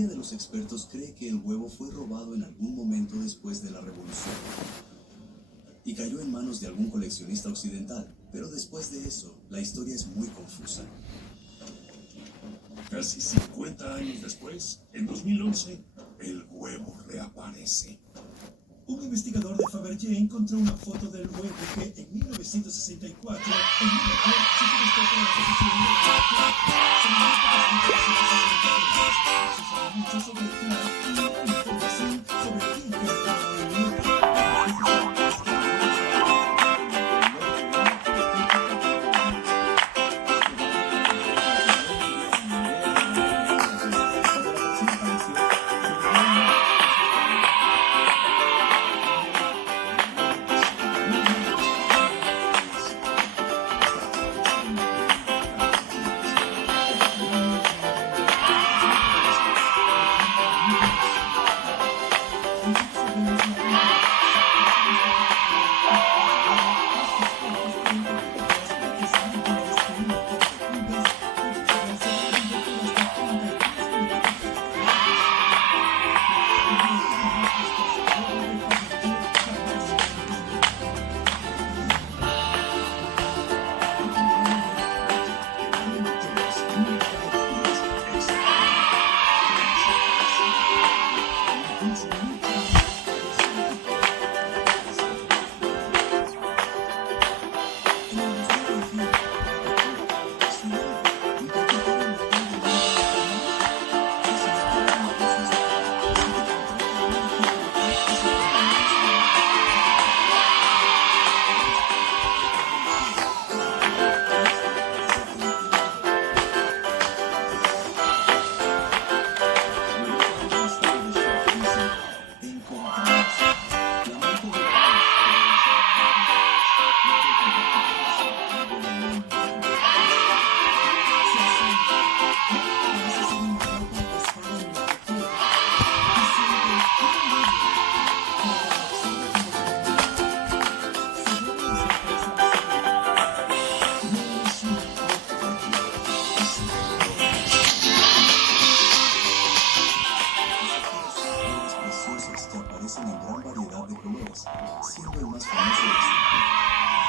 mayoría de los expertos cree que el huevo fue robado en algún momento después de la Revolución y cayó en manos de algún coleccionista occidental, pero después de eso, la historia es muy confusa. Casi 50 años después, en 2011, el huevo reaparece. Un investigador de Fabergé encontró una foto del huevo que en 1964 en Nueva York se prestó para la posesión del huevo. Se sabe mucho sobre Clark y no hay información sobre quién compraba el huevo. Siendo el más famoso de su tipo.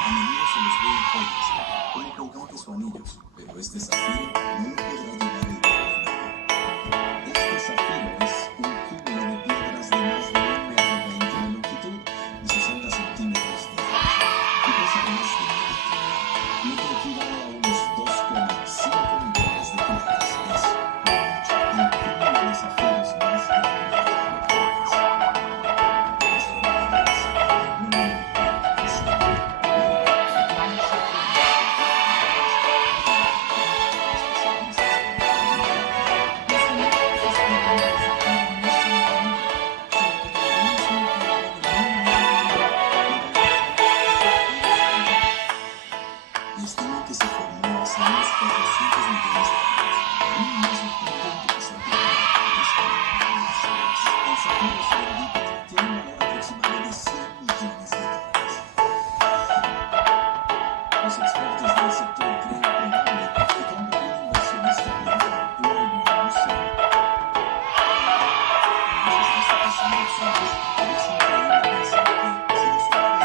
A menudo se los ve en joyas, como colgantes o anillos, pero este zafiro no lo podrá llevar el dedo de nadie. Este zafiro es un cúmulo de piedras de más de 1,20 m de longitud y 60 centímetros de ancho, y pesa más de 1 litro, lo que equivale a unos 2,5 millones de piedras. Es mucho, el cúmulo de zafiros más grande de las estiman que se formó hace unos 400 millones de años, aún más sorprendente que Santiago. El zafiro serendipity tiene un valor aproximado de 100 millones de dólares. Los expertos del sector creen probable que cuando un inversionista privado puede un museo. Estas apasionadas es increíble pensar que si los humanos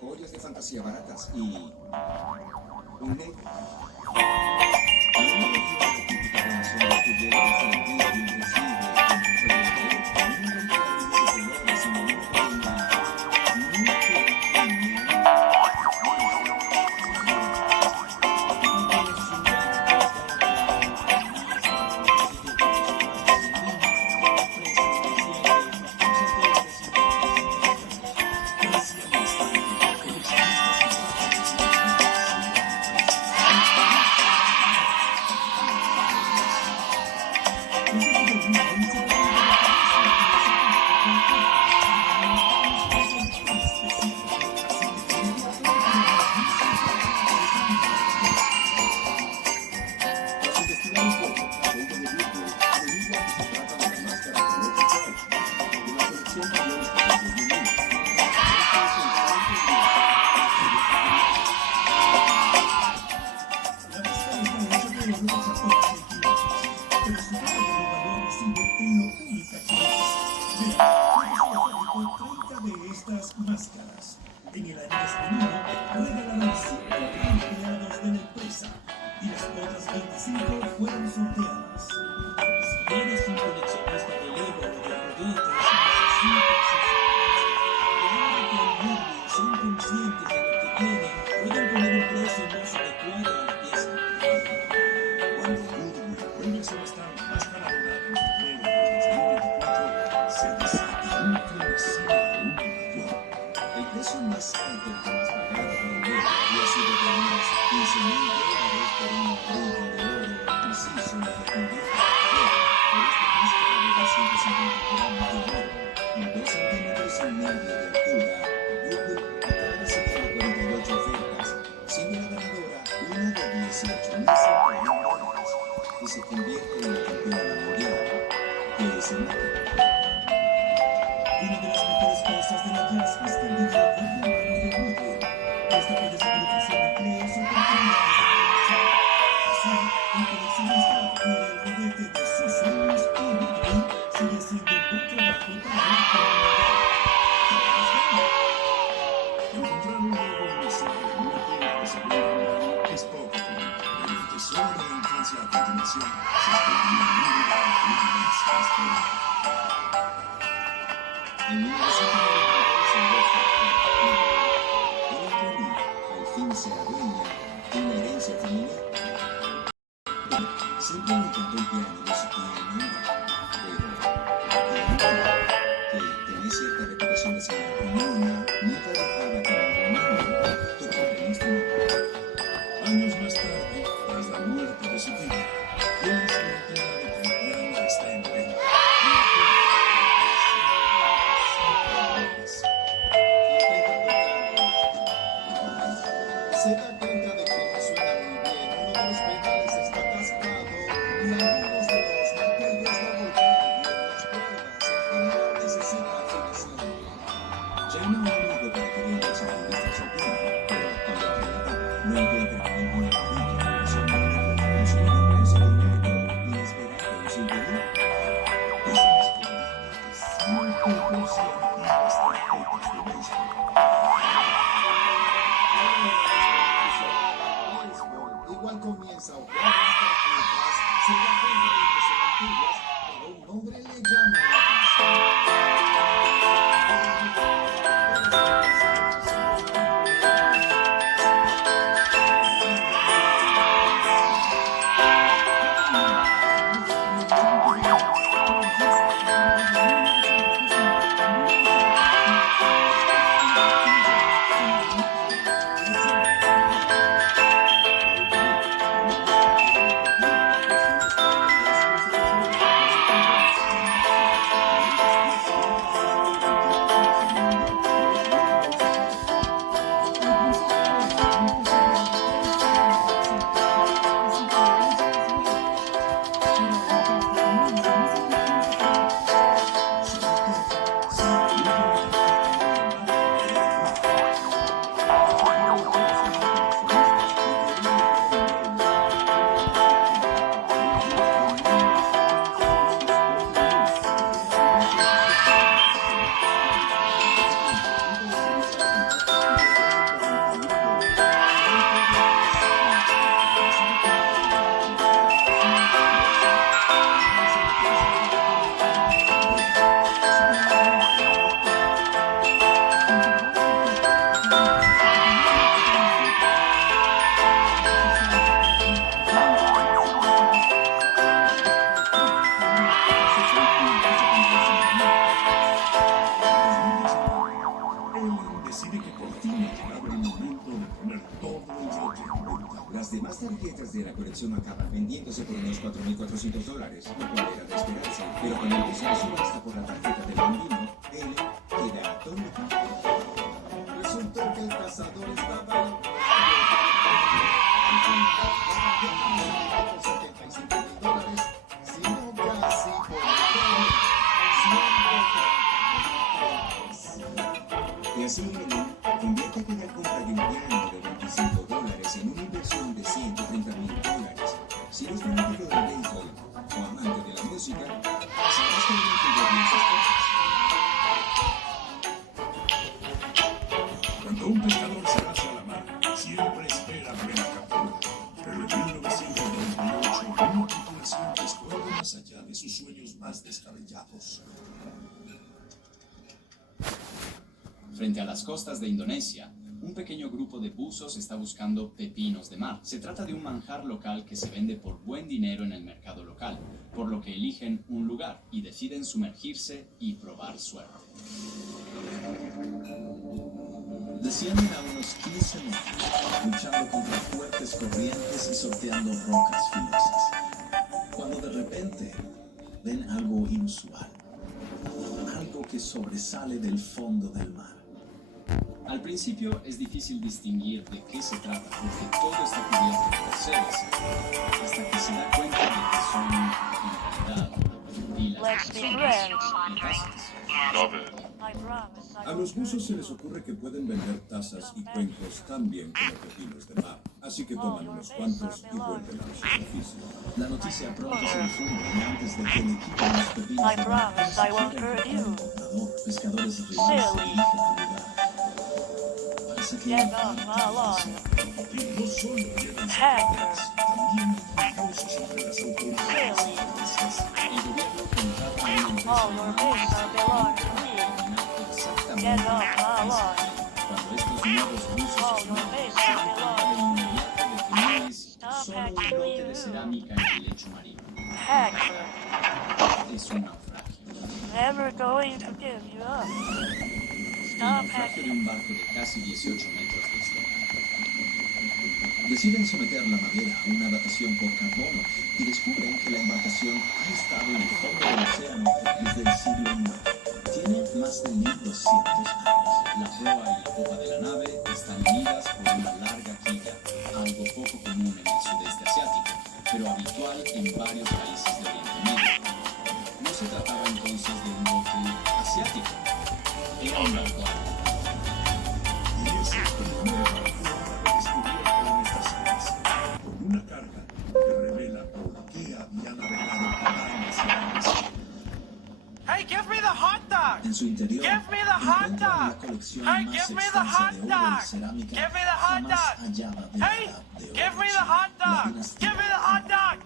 joyas de fantasía baratas y un negro. Lo único que la típica relación de juguete infantil y invisible con un juego de negro, un invento de colores y momento 5 fueron sorteadas. Si eres un coleccionista de Lego o de juguetes, necesitas y ahora que los niños son conscientes de lo que tienen, pueden poner un precio más adecuado a la pieza. Cuando Goodwill Henderson está más galardonado en febrero de 2024, se desata un frenesí aún mayor. El precio más alto jamás pagado por un Lego había sido de unos $15,000 por una hornilla de oro macizo y fecundífero. Pero esta máscara de 250 gramos de oro y 2,5 centímetros de altura, Goodwill acaba de sacar 48 ofertas, siendo la ganadora una de $18,100, que se convierte en la campeona mundial de ese mercado. Una de las mejores cosas de la casa es que el dinero vuelve a manos de Goodwill. Esta puede seguir ofreciendo empleos o oportunidades de promoción. Así, el coleccionista adquiere el juguete de sus sueños y Goodwill sigue haciendo un buen trabajo para la comunidad. ¡Todos ganan! Encontrar un Lego inicial en una tienda de segunda mano es poco común, pero el tesoro de la infancia a continuación se escondió en un lugar aún más inesperado. En 1992, en Boston, Ellen Connie al fin se adueña de una herencia familiar. Siempre le encantó el piano de su tía Amanda, pero que tenía cierta reputación de ser una nunca dejaba que ningún niño tocara el instrumento. Años más tarde, tras la muerte de su tía, Ellen se entera de que el piano está en venta. Se da cuenta de que no suena muy bien, uno de los pedales está cascado y algunos de los martillos no golpean bien las cuerdas. En general necesita afinación. Llama a un amigo para que venga a suministrar su piano, pero cuando pregunta no encuentra ninguna varilla o sonido un sonido inesperado en su interior. Es una historia de 5 voces antiguas tarjetas de béisbol. Igual comienza a jugar las tarjetas, se da cuenta de que son antiguas, pero un nombre le llama la atención. Decide que por fin ha llegado el momento de poner todo el yoyo en venta. Las demás tarjetas de la colección acaban vendiéndose por unos $4,400, lo cual era de esperarse. Pero cuando empieza la subasta por la tarjeta del bambino, él queda atónito. Resultó que el cazador estaba en $75,000, sino casi por y así Ellen convierte aquella compra de un piano de $25 en una inversión de $130,000. Si eres fanático del béisbol o amante de la música, sabrás que Ellen incluyó bien sus cosas. Cuando un pescador se hace a la mar, siempre espera ver la captura. Pero en 1991, más descabellados. Frente a las costas de Indonesia, un pequeño grupo de buzos está buscando pepinos de mar. Se trata de un manjar local que se vende por buen dinero en el mercado local, por lo que eligen un lugar y deciden sumergirse y probar suerte. Descienden a unos 15 metros, luchando contra fuertes corrientes y sorteando rocas filosas. Cuando de repente ven algo inusual, algo que sobresale del fondo del mar. Al principio es difícil distinguir de qué se trata, porque todo está cubierto de terceros, hasta que se da cuenta de que son, en realidad, pilas Let's de be personas friends. y tazas. I promise I A los buzos se les ocurre que pueden vender tazas y cuencos tan bien como pepinos de mar, así que toman unos cuantos y vuelven a la superficie. La noticia pronto se difunde y antes de que el equipo de los pepinos I promise I won't hurt you. pescadores rivales se Silly. dirigen al lugar. Parece que Get off my lawn. Y no solo llevan Hacker. también hay cosas entre las autoridades Silly. indonesas. El gobierno contrata a una empresa All your business belong to me. exactamente Get off my lawn. cuando estos nuevos buzos All se your suman, business se dan cuenta de belong. inmediato de que no es Stop solo un hacking bloque me. de cerámica en el lecho marino, Hacker. es un naufragio. Never going to give you up. El Stop naufragio de hacking. un barco de casi 18 metros de eslora. deciden someter la madera a una datación por carbono y descubren que la embarcación ha estado en el fondo del océano desde el siglo IX. Tiene más de 1200 años. La proa y la popa de la nave están unidas por una larga quilla, algo poco común en el sudeste asiático, pero habitual en varios países de Oriente Medio. No se trataba entonces de un bote asiático, era un barco árabe. Y es el primer barco árabe descubierto en estas aguas, con una carga que revela por qué había navegado años y años. Hey, give me the hot dog! En su interior Give me the hot encuentran la dog! colección Hey, más give me the extensa hot de oro y dog! cerámica Give me the hot jamás dog! hallada de la Hey, edad de give me oro. the hot La dog! dinastía Give me the hot dog!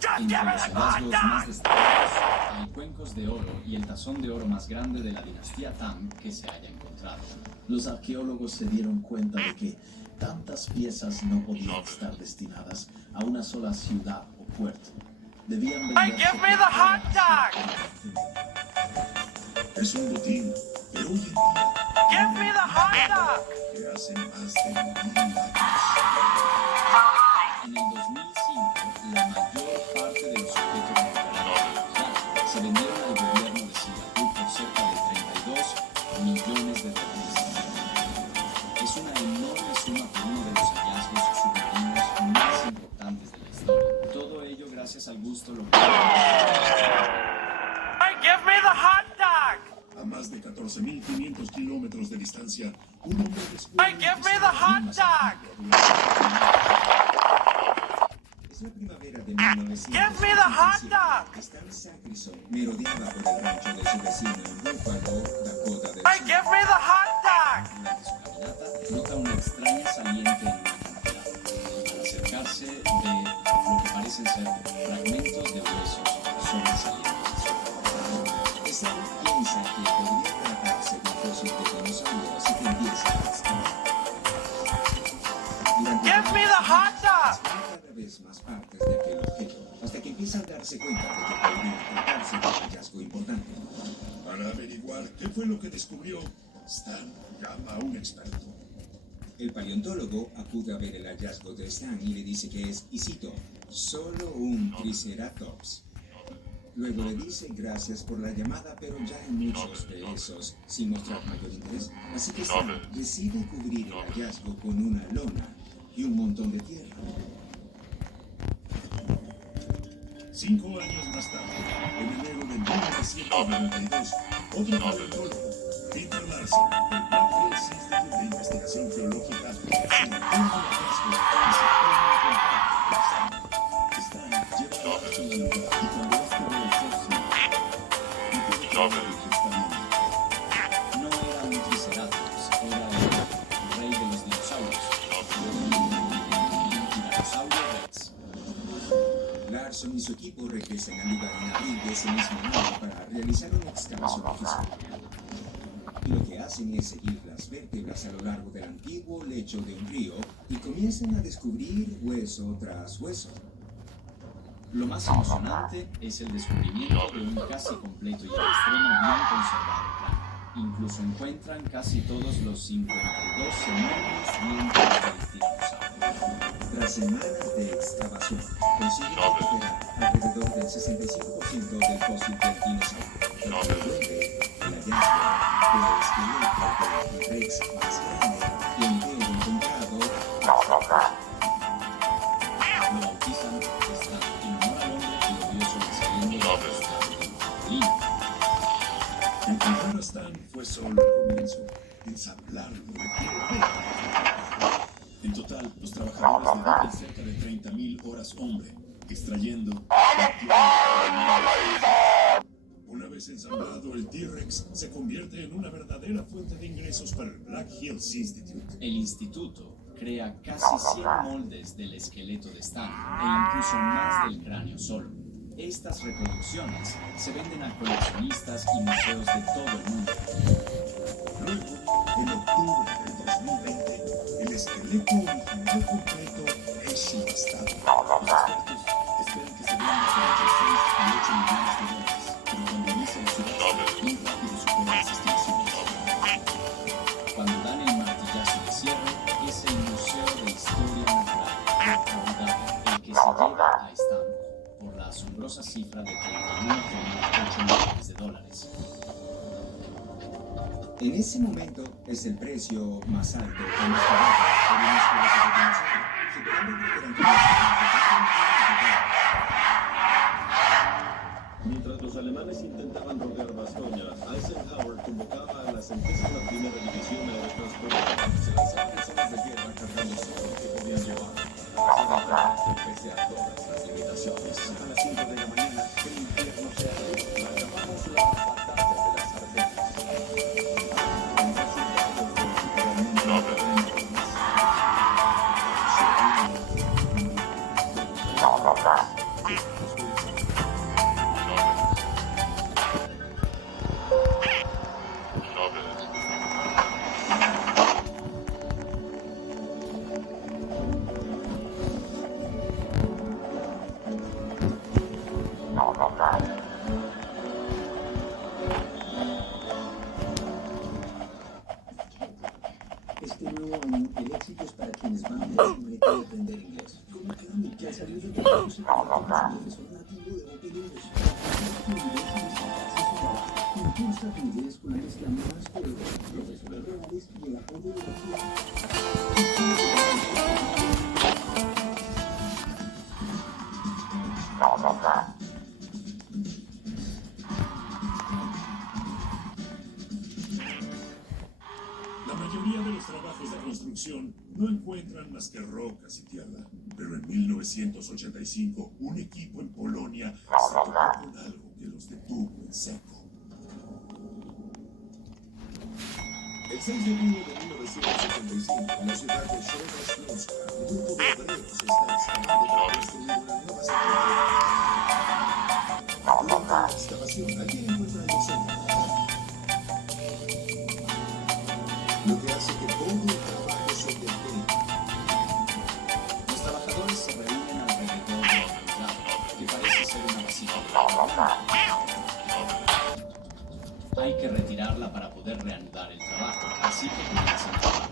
Just Entre give me los the hot hallazgos más dog! destacados hay cuencos de oro y el tazón de oro más grande de la dinastía Tang que se haya encontrado. Los arqueólogos se dieron cuenta de que tantas piezas no podían estar destinadas a una sola ciudad o puerto. Debían Hey, venderse give me por the hot toda dog! Es un botín que hoy en día Give me the hot dog! que hace más de 1000 años. En el 2005, la mayor parte de los objetos recuperados se vendieron al gobierno de Singapur por cerca de 32 millones de dólares. Es una enorme suma por uno de los hallazgos submarinos más importantes de la historia. Todo ello gracias al gusto local. Hey, give me the hot dog! A más de 14.500 kilómetros de distancia, un hombre descubre Hey, give me the hot dog! Es la primavera de 1967. Give me the hot dog! Está en Sacrison, merodeaba por el rancho de su vecino en Buffalo, Dakota del Hey, Sur. give me the hot dog! Durante su caminata, nota una extraña saliente en una cantera. Al acercarse, ve lo que parecen ser fragmentos de huesos sobresalientes. Sam piensa que podría tratarse de fósil de dinosaurio, así que empieza a excavar. Durante Give me the hot dog! explora cada vez más partes de aquel objeto, hasta que empieza a darse cuenta de que podría tratarse de un hallazgo importante. Para averiguar qué fue lo que descubrió, Stan llama a un experto. El paleontólogo acude a ver el hallazgo de Stan y le dice que es, y cito, solo un Triceratops. Luego le dice gracias por la llamada, pero ya hay muchos de esos sin mostrar mayor interés. Así que Stan decide cubrir el hallazgo con una lona y un montón de tierra. 5 años más tarde, en enero de 1992, otro paleontólogo, Peter Larsen, del Blackfield Institute de Investigación Geológica, se encuentra el hallazgo y se pone en contacto con Stan. Stan lleva a Larsen al lugar y cuando este ve el fósil, no puede creer lo que está viendo. No era un triceratops, era el rey de los dinosaurios. Tiranosaurio Rex. Anderson y su equipo regresan al lugar en abril de ese mismo año para realizar una excavación oficial. Y lo que hacen es seguir las vértebras a lo largo del antiguo lecho de un río y comienzan a descubrir hueso tras hueso. Lo más emocionante es el descubrimiento de un casi completo y al extremo bien conservado cráneo. Incluso encuentran casi todos los 52 enormes dientes del dinosaurio. Tras semanas de excavación, consiguen recuperar alrededor del 65% del fósil del dinosaurio, lo que vuelve el hallazgo del esqueleto del T-Rex más grande y entero encontrado. Lo bautizan Stan en honor al hombre que lo vio sobresaliendo de los lados del masculino. Encontrar a Stan fue solo el comienzo. Ensamblarlo requiere. En total, los trabajadores dedican cerca de 30.000 horas hombre, extrayendo. Una vez ensamblado, el T-Rex se convierte en una verdadera fuente de ingresos para el Black Hills Institute. El instituto crea casi 100 moldes del esqueleto de Stan e incluso más del cráneo solo. Estas reproducciones se venden a coleccionistas y museos de todo el mundo. Luego, en octubre del 2020, el esqueleto original completo es subastado. Los expertos esperan que se venda entre 6 y 8 millones de dólares, pero cuando inician su subasta, muy rápido supera las estimaciones. Cuando dan el martillazo de cierre, es el Museo de Historia Natural de Abu Dhabi el que se lleva a Stan por la asombrosa cifra de 31,8 millones de dólares. En ese momento es el precio más alto jamás pagado por un esqueleto de dinosaurio, superando durante Mientras los alemanes intentaban rodear Bastoña, Eisenhower convocaba a la 61ª División Aerotransporte. Se lanzaron escenas de guerra cargando solo lo que podían llevar. Pese a todas las limitaciones. Hasta las 5 de la mañana, que el infierno se abrió. La llamamos la batalla de las Ardenas. El resultado fue superamente Este nuevo año, el éxito es para quienes van a aprender inglés. Como Cami, que al salir del colegio se convirtió en profesor nativo de hoteleros. Impulsa tu inglés con la mezcla más poderosa de profesores reales y el apoyo de La mayoría de los trabajos de construcción no encuentran más que rocas y tierra. Pero en 1985, un equipo en Polonia se topó con algo que los detuvo en seco. El 6 de junio de 1975, en la ciudad de Szorzewska, un grupo de obreros está excavando para construir una nueva secretaría. Durante la excavación, alguien encuentra algo sólido. Lo que hace que todo el trabajo se detenga. Los trabajadores se reúnen alrededor de un enclave que parece ser una vasija de agua. Hay que retirarla para poder reanudar el trabajo, así que comienzan a trabajar.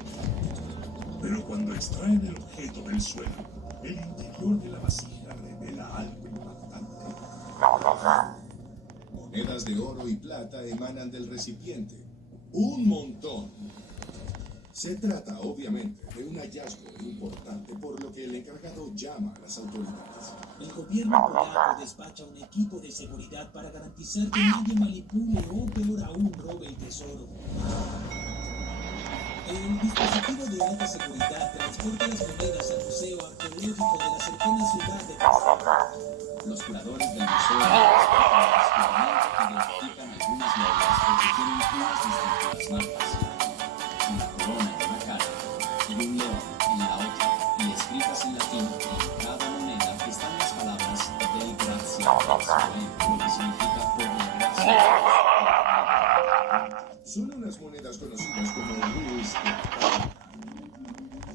Pero cuando extraen el objeto del suelo, el interior de la vasija revela algo impactante. Monedas de oro y plata emanan del recipiente. Un montón. Se trata, obviamente, de un hallazgo importante, por lo que el encargado llama a las autoridades. El gobierno polaco despacha un equipo de seguridad para garantizar que nadie manipule o, peor aún, robe el tesoro. El dispositivo de alta seguridad transporta las monedas al Museo Arqueológico de la cercana ciudad de Kazán. Los curadores del museo respetan el descubrimiento y identifican algunas monedas porque tienen unas distintivas marcas. Una corona en una cara y un león en la otra, y escritas en latín en cada moneda están las palabras Dei lo que significa por la base. Son unas monedas conocidas como Louis de Paris.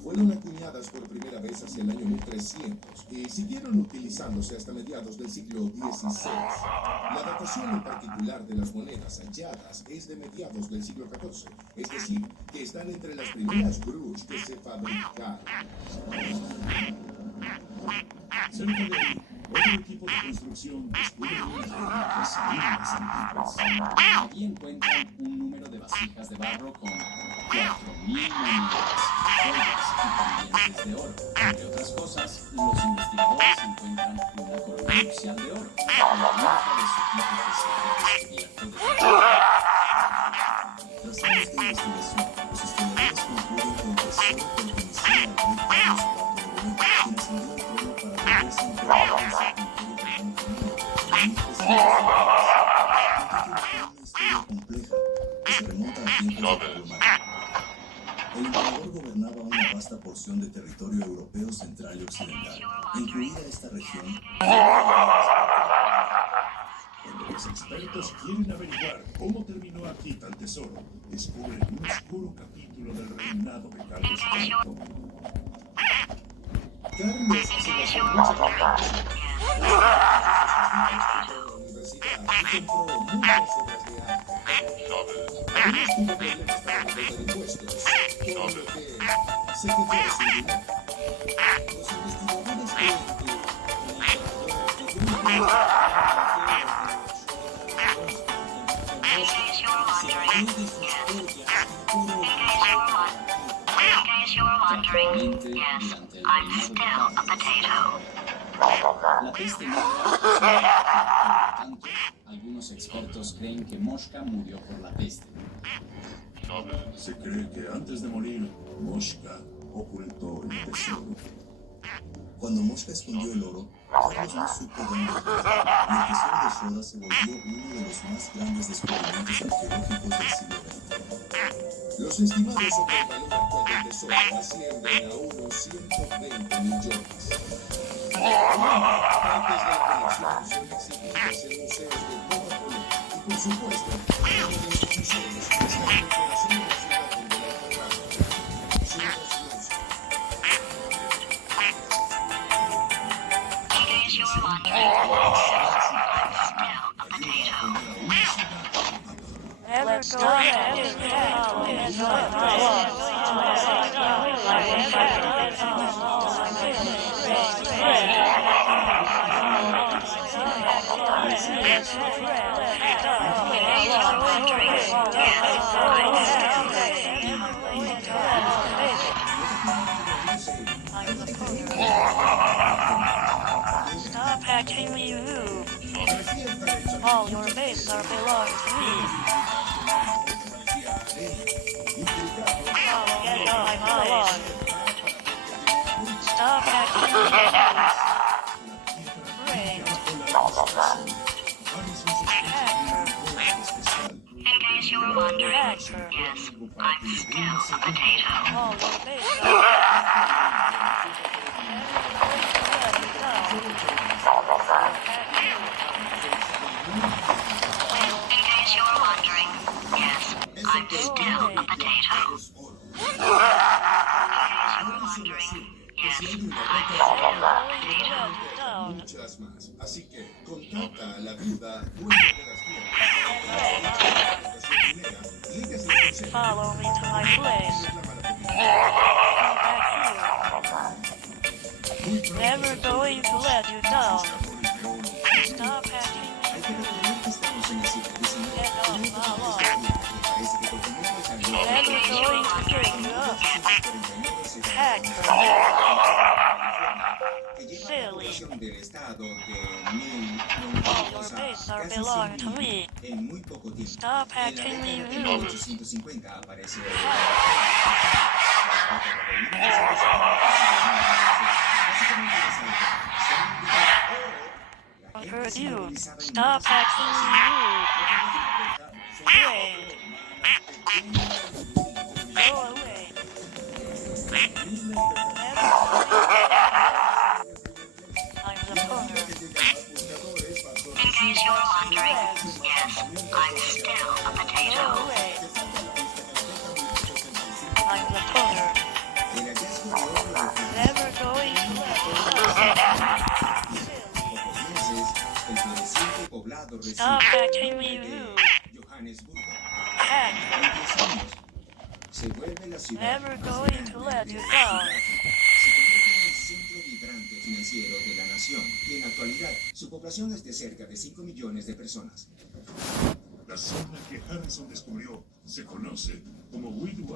Fueron acuñadas por primera vez hacia el año 1300 y siguieron utilizándose hasta mediados del siglo XVI. La datación en particular de las monedas halladas es de mediados del siglo XIV, es decir, que están entre las primeras grush que se fabricaron. Cerca de ahí, otro equipo de construcción descubre unas reliquias ruinas antiguas. Allí encuentran un número de vasijas de barro con 4.000 monedas, joyas y pendientes de oro. Entre otras cosas, los investigadores encuentran una corona nupcial de oro, la única de su tipo que se había descubierto de Tras años de investigación, los historiadores concluyen que el tesoro pertenecía al rey Carlos IV de Borbón, quien ascendió al trono para volverse emperador del Imperio Romano en 1300. Una historia compleja que se remonta a tiempos de Carlomagno. El emperador gobernaba una vasta porción de territorio europeo central y occidental, incluida esta región. Cuando los expertos quieren averiguar cómo terminó aquí tal tesoro, descubren un oscuro capítulo del reinado de Carlos IV. Carlos se gastó mucho tiempo en la universidad y compró muchas obras de arte. Además tuvo problemas para pagar impuestos, por lo que se quedó sin dinero. Los investigadores creen que el emperador Actualmente, durante el reinado de Carlos, la peste negra por lo tanto, algunos expertos creen que Mosca murió por la peste. Se cree que antes de morir, Mosca ocultó el tesoro. Cuando Mosca escondió el oro, Carlos no supo dónde dejarlo, y el tesoro de Shoda se volvió uno de los más grandes descubrimientos arqueológicos del siglo XX. Los estimados sobre el valor actual del tesoro ascienden a unos 120 millones. Partes de la colección son exhibidas en museos de toda Colombia y, por supuesto, en los museos que están en el corazón de la ciudad donde la encontramos. Son los museos. Never go ahead and follow and Stop acting me rude. All your base are belong to me. Get off my lawn. Stop acting me rude. Great. In case you were wondering, Hacker. yes, I'm still a potato. All your base are In case you were wondering, yes, I'm still a potato. In case you were wondering, yes, I'm still a potato. Muchas más. Así que contacta a la viuda dueña de las tierras. Líguese el consejo. follow me to my place. Never going to let you down. Stop acting Hay que recordar que estamos en el siglo XIX. Get off my lawn. Parece que porque no fue Carlos Never going to give you up. Hacker. que lleva a la Silly. población del estado de All your base are belong to me. en muy poco tiempo. Stop En la acting me década de rude. 1850 aparece I heard you. Stop acting rude. Great. Go away. I'm the owner. In Stop catching me, de you. Johannesburgo. Heck, En 10 años, se vuelve la ciudad never más going grande to de let you Sudáfrica. down. Se convierte en el centro vibrante financiero de la nación y en la actualidad su población es de cerca de 5 millones de personas. La zona que Harrison descubrió se conoce como Windward.